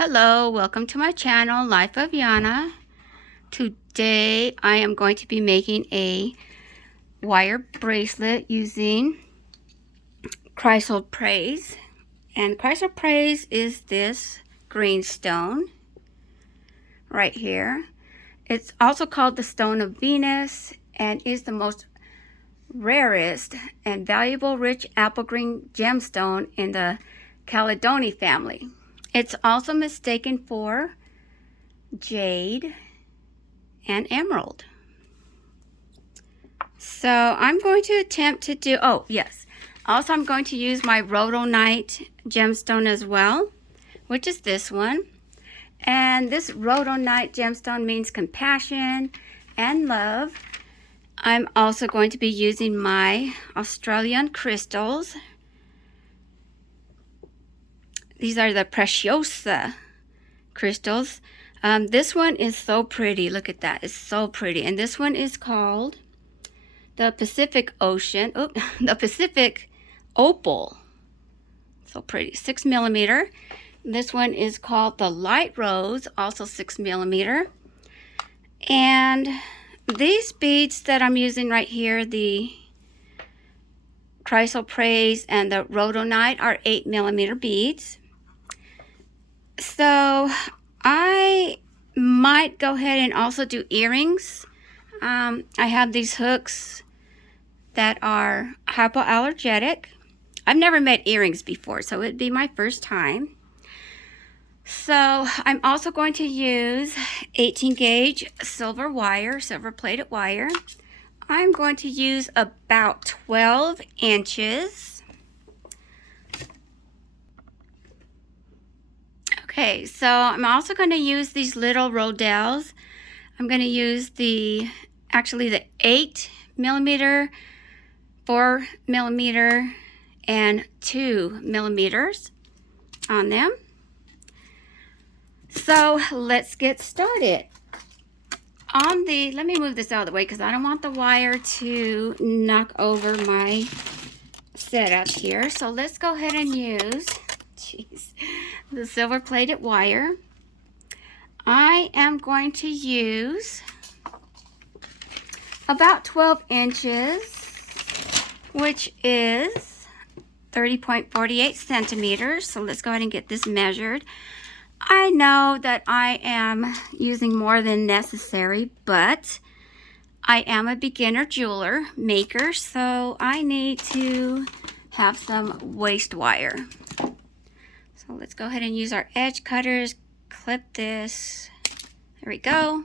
Hello, welcome to my channel, Life of Yana. Today I am going to be making a wire bracelet using Chrysoprase. And Chrysoprase is this green stone right here. It's also called the Stone of Venus and is the most rarest and valuable rich apple green gemstone in the Caledonian family. It's also mistaken for jade and emerald. So I'm going to attempt to do, oh yes, also I'm going to use my Rhodonite gemstone as well, which is this one. And this Rhodonite gemstone means compassion and love. I'm also going to be using my Australian crystals. These are the Preciosa crystals. This one is so pretty. Look at that. It's so pretty. And this one is called the Pacific Ocean. Oh, the Pacific Opal. So pretty. 6 millimeter. This one is called the Light Rose, also 6 millimeter. And these beads that I'm using right here, the Chrysoprase and the Rhodonite, are 8 millimeter beads. So I might go ahead and also do earrings. I have these hooks that are hypoallergenic. I've never made earrings before, so it'd be my first time. So I'm also going to use 18 gauge silver wire, silver plated wire. I'm going to use about 12 inches. Okay, so I'm also going to use these little Rondelles. I'm going to use the 8 millimeter, 4 millimeter, and 2 millimeters on them. So let's get started. Let me move this out of the way because I don't want the wire to knock over my setup here. So let's go ahead and use, the silver plated wire. I am going to use about 12 inches, which is 30.48 centimeters. So let's go ahead and get this measured. I know that I am using more than necessary, but I am a beginner jeweler maker, so I need to have some waste wire. So let's go ahead and use our edge cutters, clip this. There we go.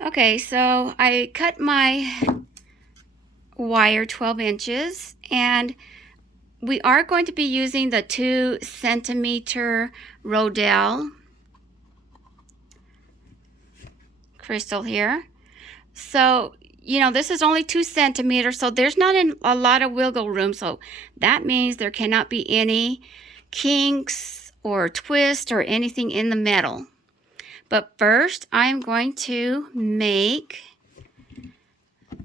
Okay, so I cut my wire 12 inches, and we are going to be using the 2 centimeter Rondelle crystal here. So, you know, this is only 2 centimeters, so there's not a lot of wiggle room. So that means there cannot be any kinks or twist or anything in the metal. But first, I'm going to make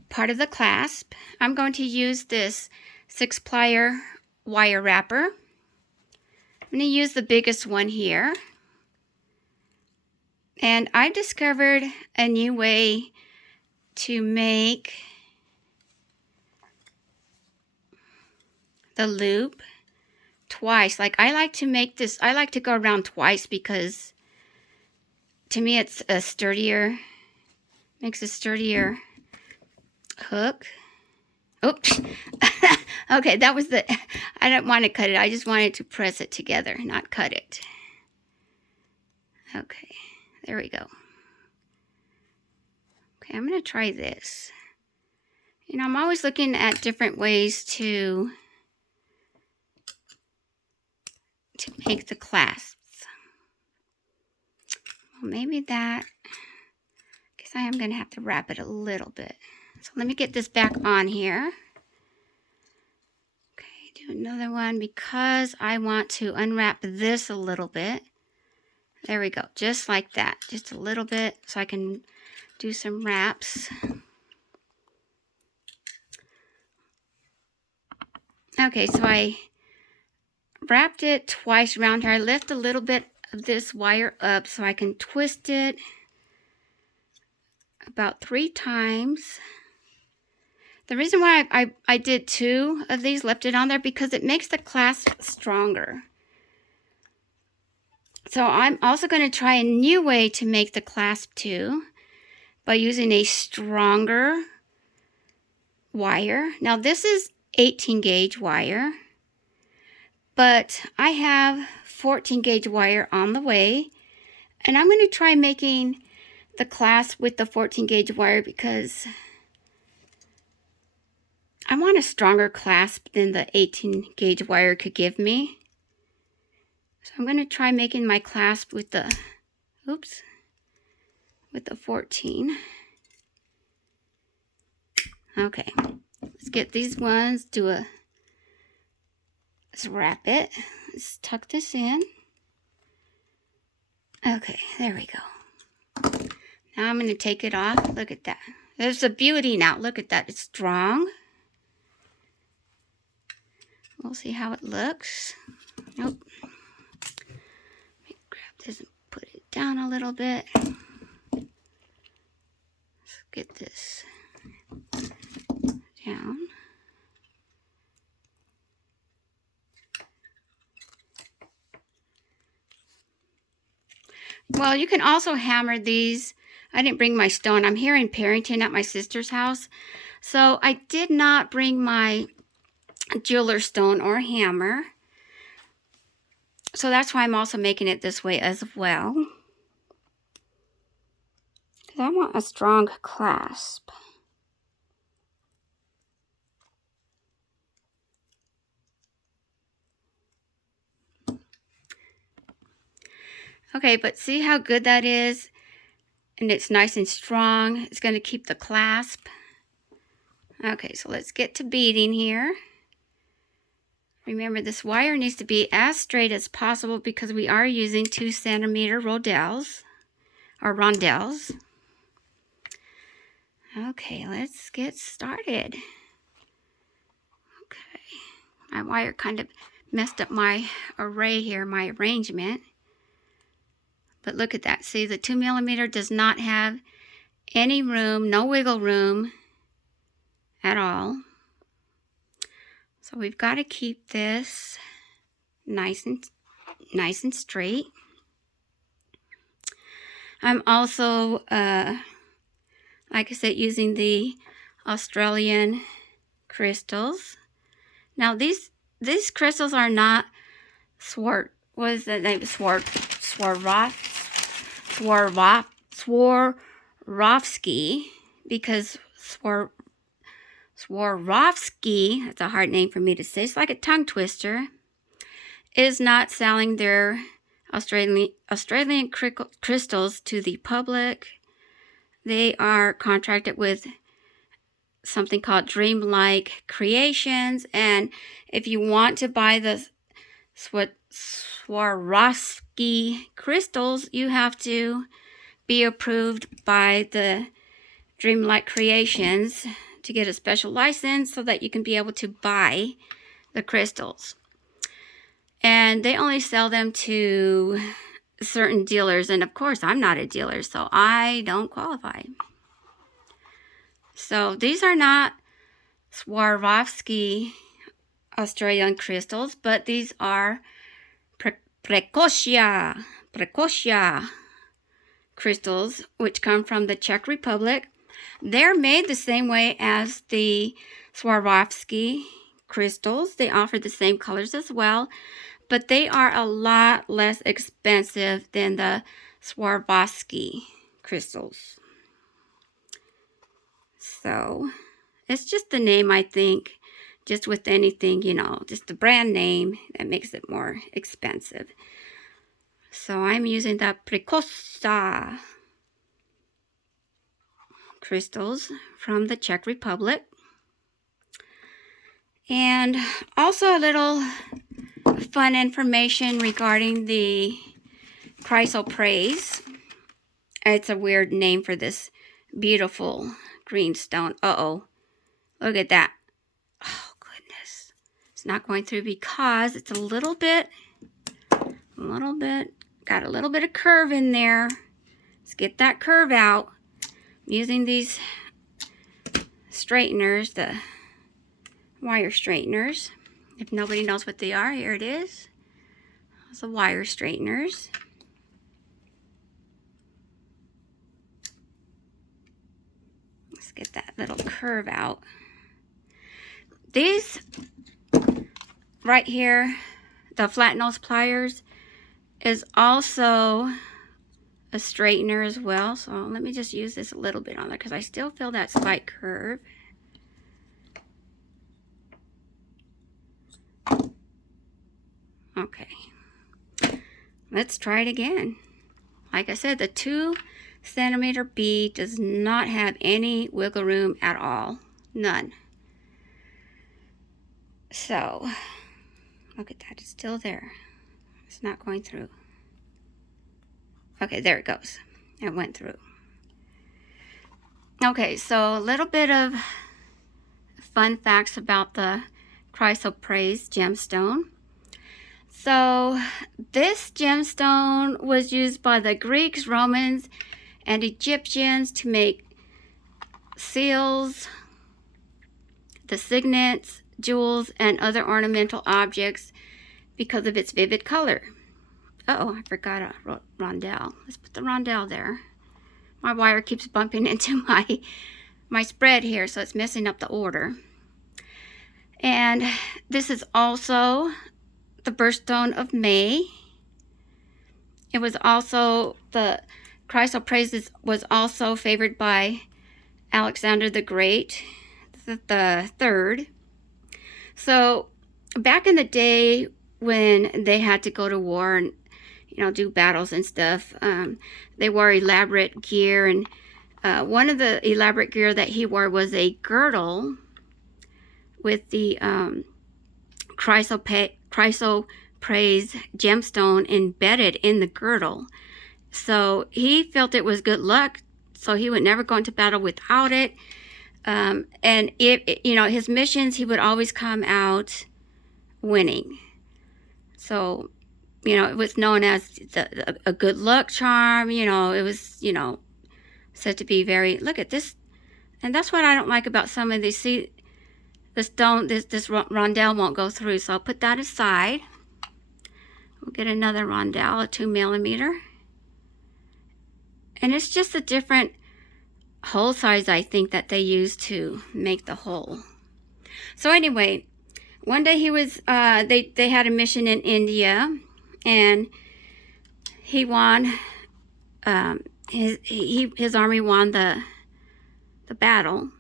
part of the clasp. I'm going to use this 6-plier wire wrapper. I'm going to use the biggest one here. And I discovered a new way to make the loop twice. Like, I like to make this, I like to go around twice because to me it's a sturdier, makes a sturdier hook. Oops. Okay, that was I don't want to cut it. I just wanted to press it together, not cut it. Okay, there we go. Okay, I'm going to try this. You know, I'm always looking at different ways to make the clasps. Well, maybe that, I guess I am going to have to wrap it a little bit. So let me get this back on here. Okay, do another one because I want to unwrap this a little bit. There we go, just like that, just a little bit so I can do some wraps. Okay, so I wrapped it twice around here. I lift a little bit of this wire up so I can twist it about 3 times. The reason why I did 2 of these, left it on there, because it makes the clasp stronger. So I'm also going to try a new way to make the clasp too, by using a stronger wire. Now this is 18 gauge wire, but I have 14 gauge wire on the way, and I'm going to try making the clasp with the 14 gauge wire because I want a stronger clasp than the 18 gauge wire could give me. So I'm going to try making my clasp with the, with the 14. Okay, let's get these ones, let's wrap it. Let's tuck this in. Okay, there we go. Now I'm going to take it off. Look at that. There's a beauty now. Look at that. It's strong. We'll see how it looks. Nope. Let me grab this and put it down a little bit. Let's get this down. Well, you can also hammer these. I didn't bring my stone. I'm here in Parrington at my sister's house. So I did not bring my jeweler stone or hammer. So that's why I'm also making it this way as well. Because I want a strong clasp. Okay, but see how good that is? And it's nice and strong. It's going to keep the clasp. Okay, so let's get to beading here. Remember, this wire needs to be as straight as possible because we are using 2 centimeter Rondelles, or Rondelles. Okay, let's get started. Okay, my wire kind of messed up my array here, my arrangement. But look at that. See, the 2 millimeter does not have any room, no wiggle room at all. So we've got to keep this nice and straight. I'm also, like I said, using the Australian crystals. Now these crystals are not Swarovski, because Swarovski, that's a hard name for me to say, it's like a tongue twister, is not selling their Australian crystals to the public. They are contracted with something called Dreamlike Creations, and if you want to buy the Swarovski crystals, you have to be approved by the Dreamlike Creations to get a special license so that you can be able to buy the crystals. And they only sell them to certain dealers, and of course I'm not a dealer, so I don't qualify. So these are not Swarovski Australian crystals, but these are Preciosa crystals, which come from the Czech Republic. They're made the same way as the Swarovski crystals. They offer the same colors as well, but they are a lot less expensive than the Swarovski crystals. So it's just the name, I think. Just with anything, you know, just the brand name that makes it more expensive. So I'm using the Preciosa crystals from the Czech Republic. And also a little fun information regarding the Chrysoprase. It's a weird name for this beautiful green stone. Uh-oh. Look at that. Oh, goodness. It's It's not going through because it's got a little bit of curve in there. Let's get that curve out. I'm using these straighteners, the wire straighteners. If nobody knows what they are, here it is. It's the wire straighteners. Let's get that little curve out. These right here, the flat nose pliers, is also a straightener as well. So let me just use this a little bit on there because I still feel that slight curve. Okay, let's try it again. Like I said, the 2 centimeter bead does not have any wiggle room at all. None. So, look at that. It's still there. It's not going through. Okay, there it goes. It went through. Okay, so a little bit of fun facts about the Chrysoprase gemstone. So this gemstone was used by the Greeks, Romans, and Egyptians to make seals, the signets, jewels, and other ornamental objects because of its vivid color. Uh-oh, I forgot a rondelle. Let's put the rondelle there. My wire keeps bumping into my spread here, so it's messing up the order. And this is also the birthstone of May. It was also, the Chrysoprase was also favored by Alexander the Great, the third. So back in the day when they had to go to war and do battles and stuff, they wore elaborate gear, and one of the elaborate gear that he wore was a girdle with the Chrysoprase gemstone embedded in the girdle. So he felt it was good luck, so he would never go into battle without it. And his missions, he would always come out winning. So it was known as a good luck charm. It was said to be very, look at this. And that's what I don't like about some of these. See, this rondelle won't go through, so I'll put that aside. We'll get another rondelle, a 2 millimeter. And it's just a different hole size, I think, that they use to make the hole. So anyway, one day he was, they had a mission in India, and he won, his army won the battle.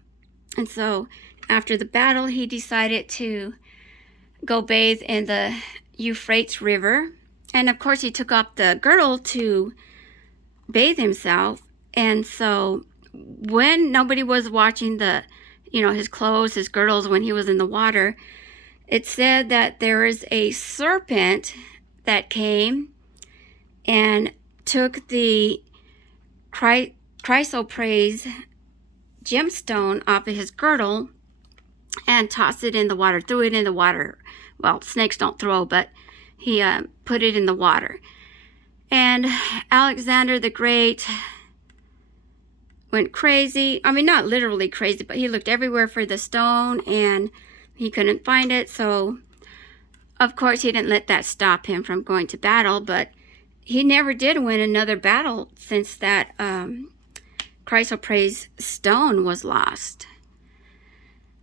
And so after the battle, he decided to go bathe in the Euphrates River. And of course, he took off the girdle to bathe himself. And so when nobody was watching his clothes, his girdles, when he was in the water, it said that there is a serpent that came and took the Chrysoprase gemstone off of his girdle and tossed it in the water, threw it in the water. Well, snakes don't throw, but he put it in the water. And Alexander the Great went crazy. I mean, not literally crazy, but he looked everywhere for the stone and he couldn't find it. So, of course, he didn't let that stop him from going to battle, but he never did win another battle since that Chrysoprase stone was lost.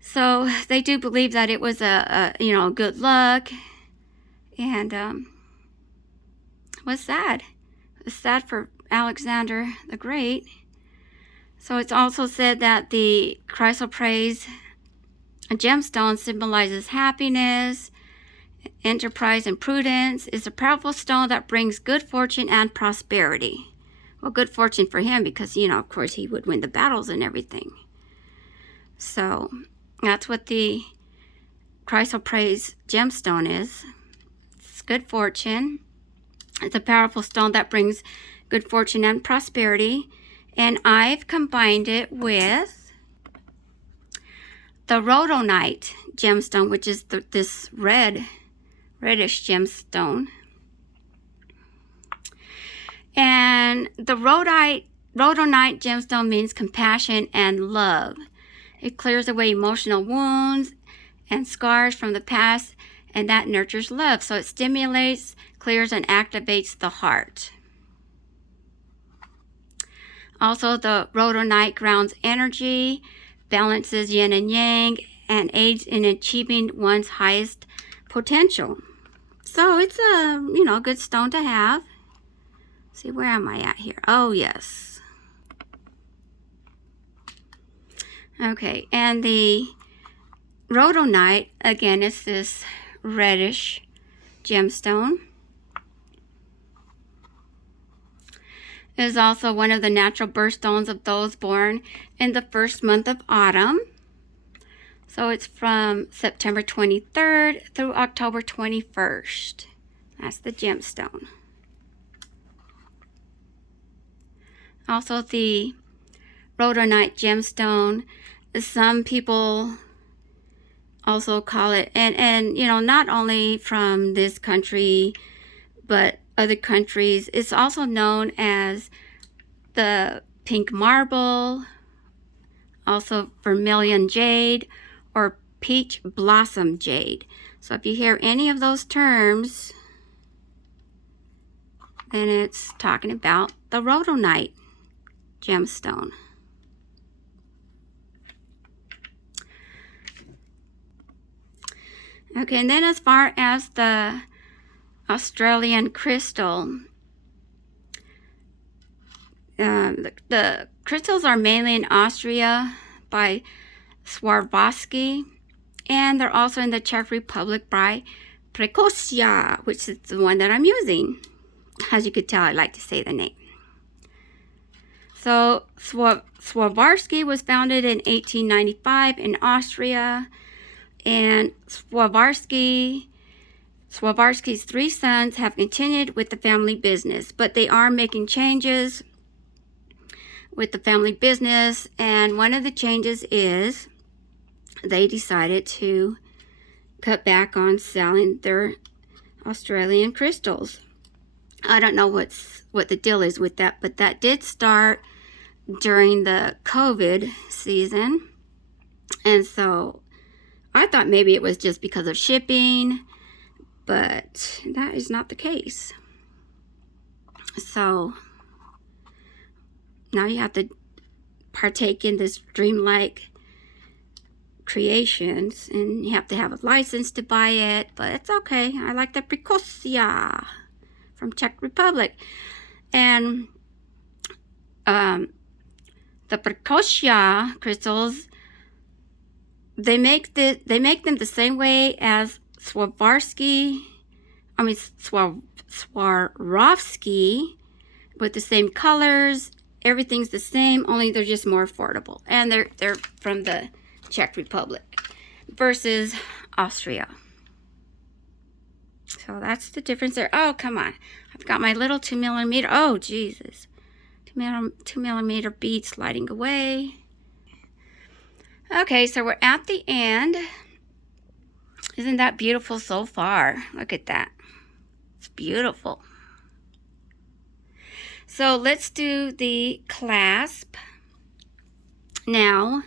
So they do believe that it was a good luck, and it was sad. It was sad for Alexander the Great. So it's also said that the Chrysoprase gemstone symbolizes happiness, enterprise, and prudence. It's a powerful stone that brings good fortune and prosperity. Well, good fortune for him because, of course, he would win the battles and everything. So that's what the Chrysoprase gemstone is. It's good fortune. It's a powerful stone that brings good fortune and prosperity. And I've combined it with the Rhodonite gemstone, which is this reddish gemstone. And the Rhodonite gemstone means compassion and love. It clears away emotional wounds and scars from the past, and that nurtures love. So it stimulates, clears, and activates the heart. Also, the Rhodonite grounds energy, balances yin and yang, and aids in achieving one's highest potential. So it's a, good stone to have. See, where am I at here? Oh, yes. Okay, and the Rhodonite, again, it's this reddish gemstone. It is also one of the natural birthstones of those born in the first month of autumn. So it's from September 23rd through October 21st. That's the gemstone. Also, the Rhodonite gemstone, some people also call it, and not only from this country, but other countries, it's also known as the pink marble, also vermilion jade, or peach blossom jade. So if you hear any of those terms, then it's talking about the Rhodonite gemstone. Okay, and then as far as the Australian crystal, the crystals are mainly in Austria by Swarovski, and they're also in the Czech Republic by Preciosa, which is the one that I'm using. As you could tell, I like to say the name. So Swarovski was founded in 1895 in Austria, and Swarovski's 3 sons have continued with the family business, but they are making changes with the family business, and one of the changes is they decided to cut back on selling their Australian crystals. I don't know what the deal is with that, but that did start during the COVID season, and so I thought maybe it was just because of shipping, but that is not the case. So now you have to partake in this dreamlike creations, and you have to have a license to buy it, but it's okay. I like the Preciosa from Czech Republic, and the Preciosa crystals, they make them the same way as Swarovski, with the same colors. Everything's the same, only they're just more affordable, and they're from the Czech Republic versus Austria. So that's the difference there. Oh, come on. I've got my little 2mm. Oh, Jesus. 2mm bead sliding away. Okay, so we're at the end. Isn't that beautiful so far? Look at that. It's beautiful. So let's do the clasp. Now,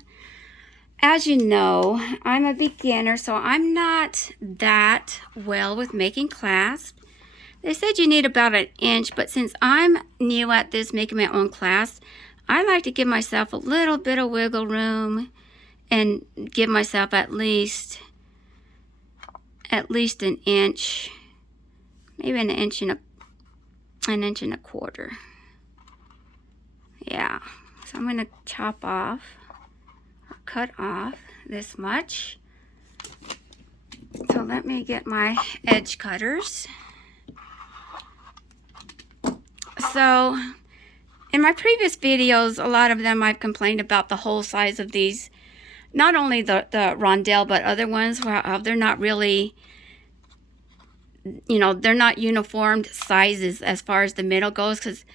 as you know, I'm a beginner, so I'm not that well with making clasps. They said you need about 1 inch, but since I'm new at this, making my own clasp, I like to give myself a little bit of wiggle room and give myself at least 1 inch, maybe an inch and a quarter. Yeah, so I'm going to chop off or cut off this much. So let me get my edge cutters. So in my previous videos, a lot of them I've complained about the whole size of these. Not only the Rondelle, but other ones where they're not really, they're not uniformed sizes as far as the middle goes, because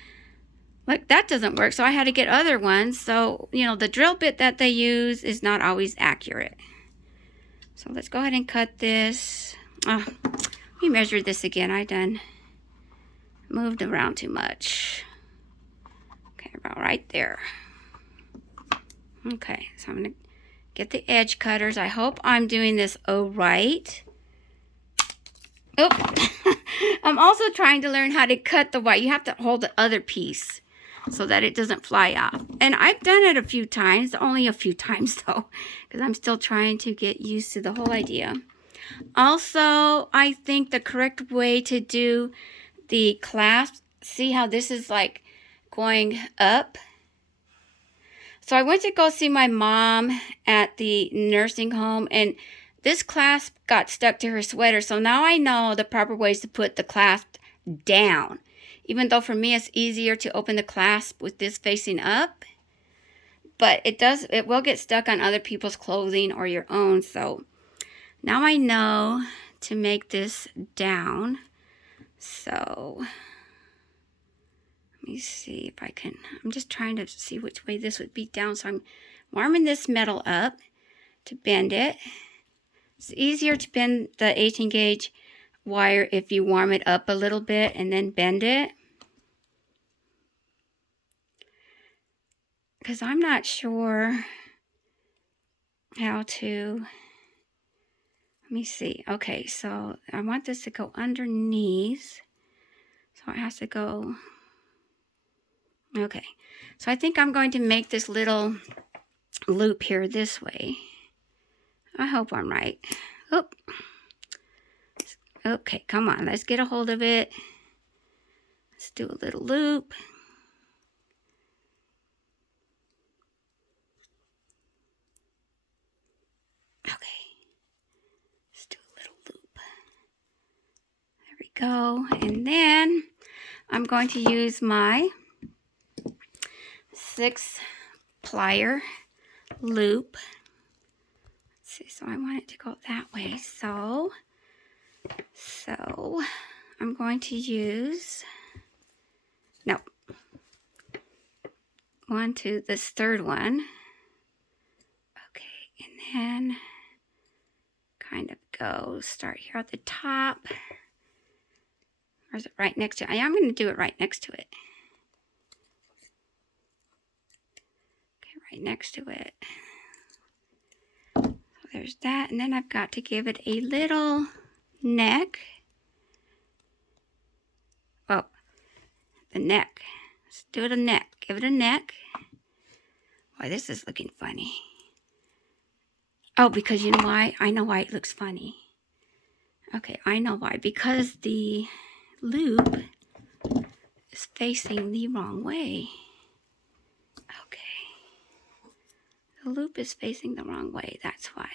like that doesn't work. So I had to get other ones. So, the drill bit that they use is not always accurate. So let's go ahead and cut this. Oh, let me measure this again. I done moved around too much. Okay, about right there. Okay, so I'm gonna get the edge cutters. I hope I'm doing this right. Oh, I'm also trying to learn how to cut the white. You have to hold the other piece so that it doesn't fly off. And I've done it a few times, only a few times though, because I'm still trying to get used to the whole idea. Also, I think the correct way to do the clasp, see how this is like going up? So I went to go see my mom at the nursing home, and this clasp got stuck to her sweater. So now I know the proper ways to put the clasp down. Even though for me it's easier to open the clasp with this facing up. But it will get stuck on other people's clothing or your own. So now I know to make this down. So let me see if I can. I'm just trying to see which way this would be down. So I'm warming this metal up to bend it. It's easier to bend the 18 gauge wire if you warm it up a little bit and then bend it. Because I'm not sure how to. Let me see. Okay, so I want this to go underneath. So it has to go. Okay, so I think I'm going to make this little loop here this way. I hope I'm right. Oh. Okay, come on. Let's get a hold of it. Let's do a little loop. Okay. Let's do a little loop. There we go. And then I'm going to use my 6 plier loop. Let's see, so I want it to go that way. So I'm going to use, no, 1, 2, this third one. Okay, and then kind of go, start here at the top. Or is it right next to it? I am going to do it right next to it. Okay, right next to it. So there's that, and then I've got to give it a little neck. Oh, the neck. Let's do it a neck. Give it a neck. Why, this is looking funny. Oh, because you know why? I know why it looks funny. Okay, I know why. Because the loop is facing the wrong way. Okay. The loop is facing the wrong way. That's why.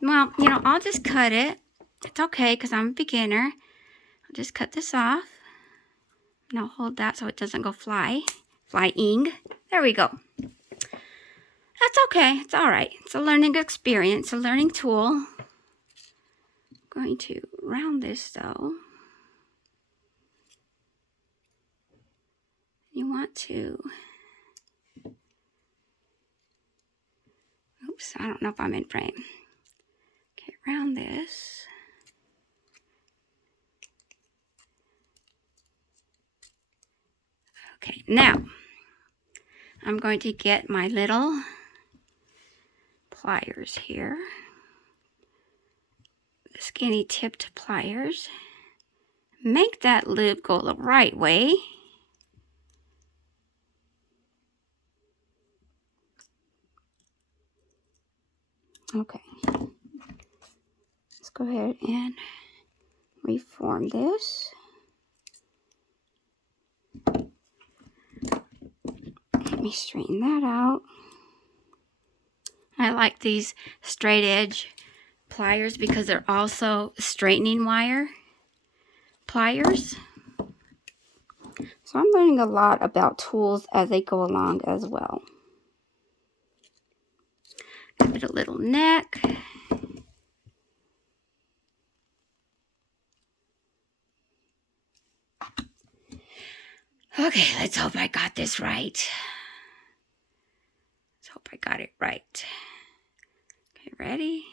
Well, you know, I'll just cut it. It's okay because I'm a beginner. I'll just cut this off. And I'll hold that so it doesn't go flying. There we go. That's okay. It's all right. It's a learning experience, a learning tool. I'm going to round this though. You want to, oops, I don't know if I'm in frame. Okay, round this. Okay, now I'm going to get my little pliers here. The skinny tipped pliers. Make that loop go the right way. Okay. Let's go ahead and reform this. Let me straighten that out. I like these straight edge pliers because they're also straightening wire pliers. So I'm learning a lot about tools as they go along as well. Give it a little neck. Okay, let's hope I got this right. Let's hope I got it right. Okay, ready?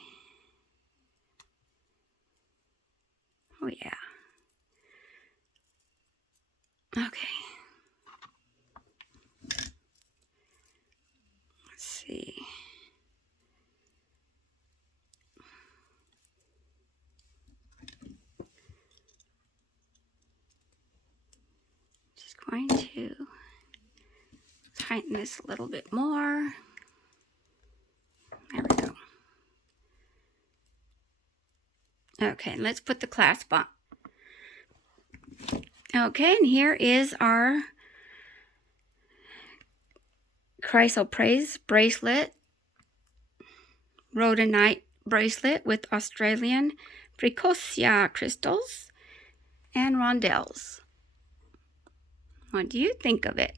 Oh, yeah. Okay. Let's see. Just going to tighten this a little bit more. There we go. Okay, let's put the clasp on. Okay, and here is our Chrysoprase bracelet, Rhodonite bracelet with Australian Preciosa crystals and Rondelles. What do you think of it?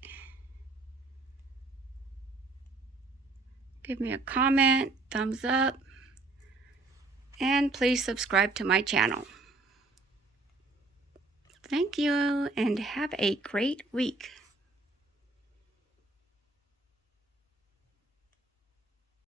Give me a comment, thumbs up, and please subscribe to my channel. Thank you, and have a great week.